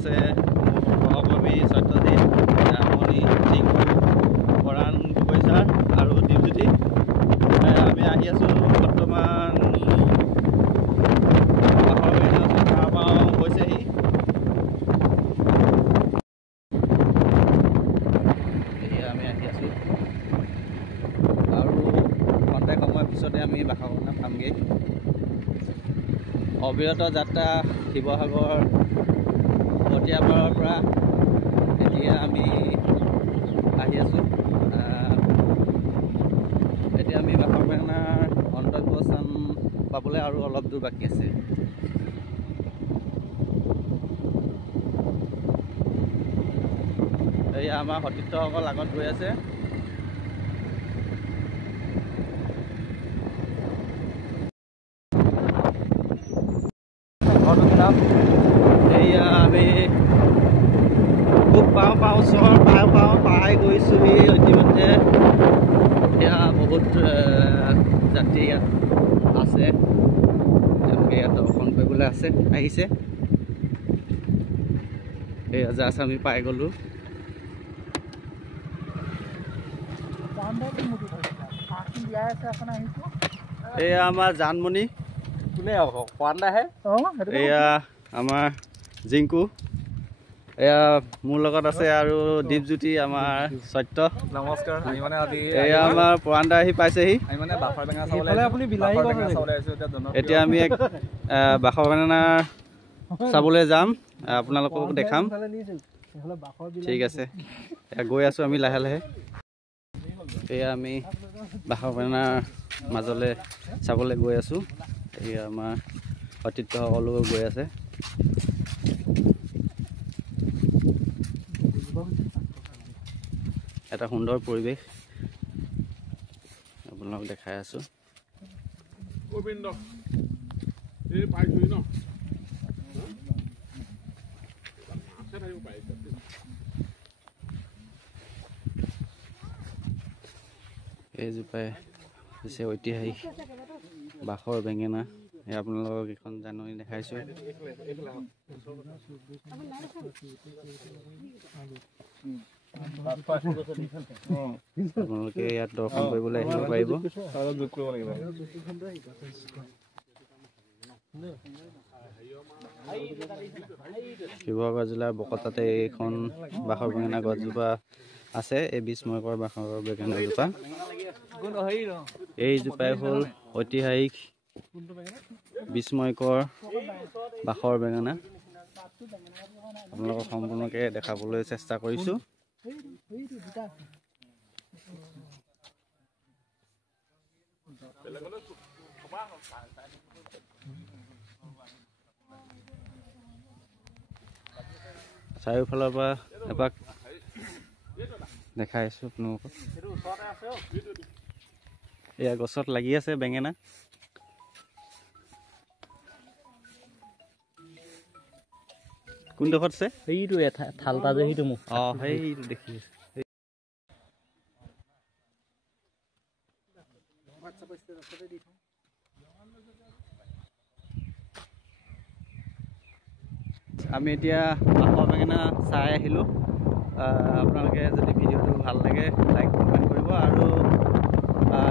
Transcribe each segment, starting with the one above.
আছে সহকৰ্মী সত্যজিৎ, আমনি, টিংকু, পৰাণ গগৈ ছাৰ আৰু দীপজ্যোতি। আমি আহি আছোঁ বৰ্তমান বাঁহৰ বেঙেনা চাহপাওঁ হৈছেহি। এয়া আমি আহি আছোঁ আৰু ঘণ্টাই সময়ৰ পিছতে আমি বাঁহৰ বেঙেনা পামগৈ। অবিৰত যাত্ৰা শিৱসাগৰ কটীয়াপাৰৰ পৰা এতিয়া আমি আহি আছোঁ। এতিয়া আমি বাঁহৰ বেঙেনাৰ গন্তব্যস্থান পাবলৈ আৰু অলপ দূৰ বাকী আছে। এয়া আমাৰ সতীৰ্থসকল আগত গৈ আছে। এয়া আমি খুব পাওঁ ওচৰ পাই গৈছোঁহি ইতিমধ্যে। এয়া বহুত যাত্ৰী ইয়াত আছে, তেওঁলোকে ইয়াত দৰ্শন কৰিবলৈ আহিছে। এয়া জাষ্ট আমি পাই গ'লোঁ। এয়া আমাৰ জানমণি, এয়া আমাৰ জিংকু, এয়া মোৰ লগত আছে আৰু দীপজ্যোতি, আমাৰ সত্য। নমস্কাৰ। এয়া আমাৰ পৰাণ দা আহি পাইছেহি। এতিয়া আমি এক বাঁহৰ বেঙেনা চাবলৈ যাম, আপোনালোকক দেখাম। ঠিক আছে, গৈ আছোঁ আমি লাহে লাহে। এয়া আমি বাঁহৰ বেঙেনাৰ মাজলৈ চাবলৈ গৈ আছোঁ। এয়া আমাৰ সতীৰ্থসকলো গৈ আছে। এটা সুন্দৰ পৰিৱেশ আপোনালোকক দেখাই আছোঁ। এইজোপাই হৈছে ঐতিহাসিক বাঁহৰ বেঙেনা। আপোনালোকক এখন জাননী দেখাইছোঁ। আপোনালোকে ইয়াত দৰ্শন কৰিবলৈ আহিব পাৰিব। শিৱসাগৰ জিলাৰ বকতাতে এইখন বাঁহৰ বেঙেনা গছজোপা আছে। এই বিস্ময়কৰ বাঁহৰ বেঙেনাজোপা, এইজোপাই হ'ল ঐতিহাসিক বিস্ময়কৰ বাঁহৰ বেঙেনা। আপোনালোকক সম্পূৰ্ণকৈ দেখাবলৈ চেষ্টা কৰিছোঁ। চাৰিওফালৰ পৰা এপাক দেখাই আছোঁ আপোনালোকক। এয়া গছত লাগি আছে বেঙেনা। কোনডোখৰত আছে? সেইটো থালটা যে সেইটো মোক সেইটো দেখি আছে। আমি এতিয়া বাঁহৰ বেঙেনা চাই আহিলোঁ। আপোনালোকে যদি ভিডিঅ'টো ভাল লাগে লাইক কমেণ্ট কৰিব আৰু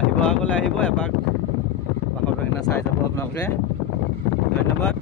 শিৱসাগৰলৈ আহিব, এপাক বাঁহৰ বেঙেনা চাই যাব আপোনালোকে। ধন্যবাদ।